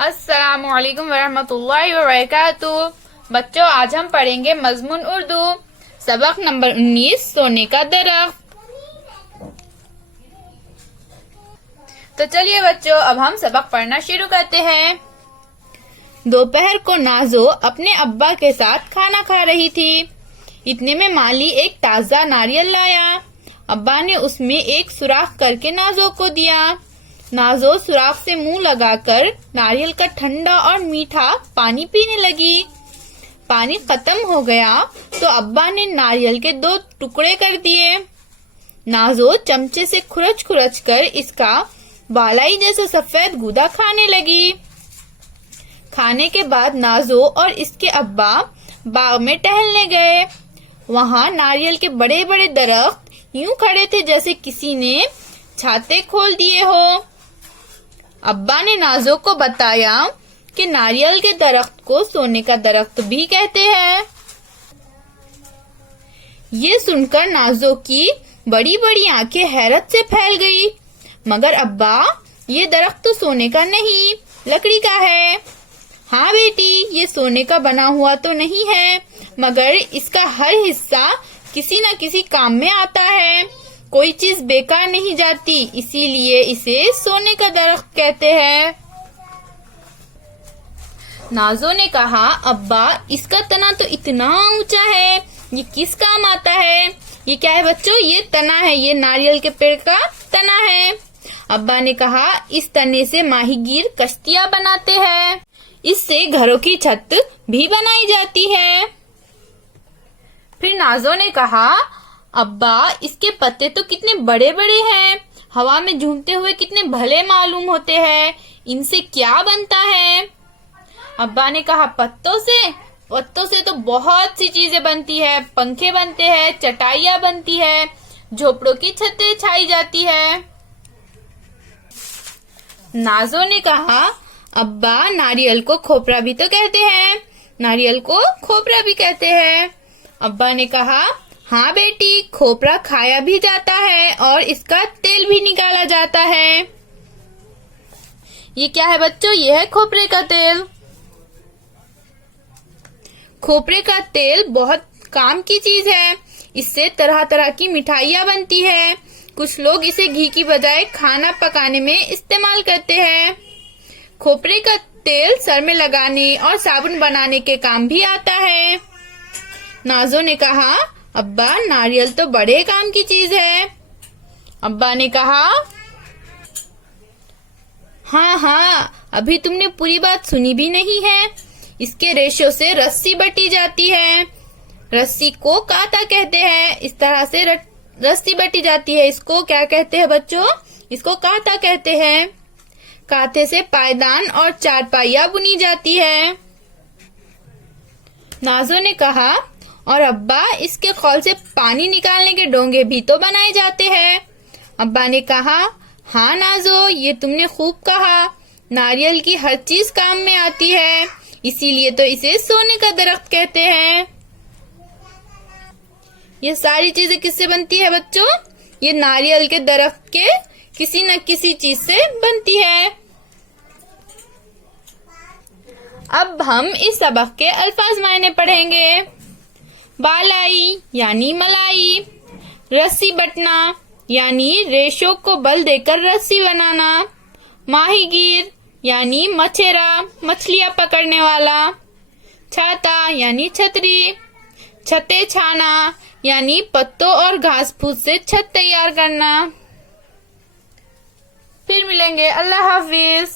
अस्सलामुअलैकुम वरहमतुल्लाहि वबरकातुहू। बच्चों, आज हम पढ़ेंगे मजमून उर्दू सबक नंबर 19 सोने का दरख्त। तो चलिए बच्चों, अब हम सबक पढ़ना शुरू करते हैं। दोपहर को नाजो अपने अब्बा के साथ खाना खा रही थी। इतने में माली एक ताज़ा नारियल लाया। अब्बा ने उसमें एक सुराख करके नाजो को दिया। नाजो सुराख से मुंह लगाकर नारियल का ठंडा और मीठा पानी पीने लगी। पानी खत्म हो गया तो अब्बा ने नारियल के 2 टुकड़े कर दिए। नाजो चमचे से खुरच खुरच कर इसका बालाई जैसा सफेद गूदा खाने लगी। खाने के बाद नाजो और इसके अब्बा बाग में टहलने गए। वहाँ नारियल के बड़े बड़े दरख्त यूं खड़े थे जैसे किसी ने छाते खोल दिए हो। अब्बा ने नाजो को बताया कि नारियल के दरख्त को सोने का दरख्त भी कहते हैं। ये सुनकर नाजो की बड़ी बड़ी आंखें हैरत से फैल गई। मगर अब्बा, ये दरख्त तो सोने का नहीं, लकड़ी का है। हाँ बेटी, ये सोने का बना हुआ तो नहीं है, मगर इसका हर हिस्सा किसी न किसी काम में आता है। कोई चीज बेकार नहीं जाती, इसीलिए इसे सोने का दरख्त कहते हैं। नाजो ने कहा, अब्बा, इसका तना तो इतना ऊंचा है, ये किस काम आता है? ये क्या है बच्चों? ये तना है, ये नारियल के पेड़ का तना है। अब्बा ने कहा, इस तने से माहीगीर कश्तियां बनाते हैं, इससे घरों की छत भी बनाई जाती है। फिर नाजो ने कहा, अब्बा, इसके पत्ते तो कितने बड़े बड़े हैं, हवा में झूमते हुए कितने भले मालूम होते हैं, इनसे क्या बनता है? अब्बा ने कहा, पत्तों से तो बहुत सी चीजें बनती है। पंखे बनते हैं, चटाइयाँ बनती है, झोपड़ों की छतें छाई जाती है। नाजो ने कहा, अब्बा, नारियल को खोपरा भी तो कहते हैं, नारियल को खोपरा भी कहते हैं। अब्बा ने कहा, हाँ बेटी, खोपरा खाया भी जाता है और इसका तेल भी निकाला जाता है। ये क्या है बच्चों? ये है खोपरे का तेल। खोपरे का तेल बहुत काम की चीज है, इससे तरह तरह की मिठाइयाँ बनती है। कुछ लोग इसे घी की बजाय खाना पकाने में इस्तेमाल करते हैं। खोपरे का तेल सर में लगाने और साबुन बनाने के काम भी आता है। नाजो ने कहा, अब्बा, नारियल तो बड़े काम की चीज है। अब्बा ने कहा, हाँ, अभी तुमने पूरी बात सुनी भी नहीं है। इसके रेशों से रस्सी बटी जाती है, रस्सी को कांता कहते हैं। इस तरह से रस्सी बटी जाती है, इसको क्या कहते हैं बच्चों? इसको कांता कहते हैं। कांते से पायदान और चारपाइयाँ बुनी जाती है। नाजो ने कहा, और अब्बा, इसके खौल से पानी निकालने के डोंगे भी तो बनाए जाते हैं। अब्बा ने कहा, हाँ नाजो, ये तुमने खूब कहा, नारियल की हर चीज काम में आती है, इसीलिए तो इसे सोने का दरख्त कहते हैं। ये सारी चीजें किससे बनती है बच्चों? ये नारियल के दरख्त के किसी न किसी चीज से बनती है। अब हम इस सबक के अल्फाज मायने पढ़ेंगे। बालाई यानी मलाई, रस्सी बटना यानी रेशों को बल देकर रस्सी बनाना, माहीगीर यानी मछेरा, मछलियां पकड़ने वाला, छाता यानी छतरी, छतें छाना यानी पत्तों और घास फूस से छत तैयार करना। फिर मिलेंगे। अल्लाह हाफिज।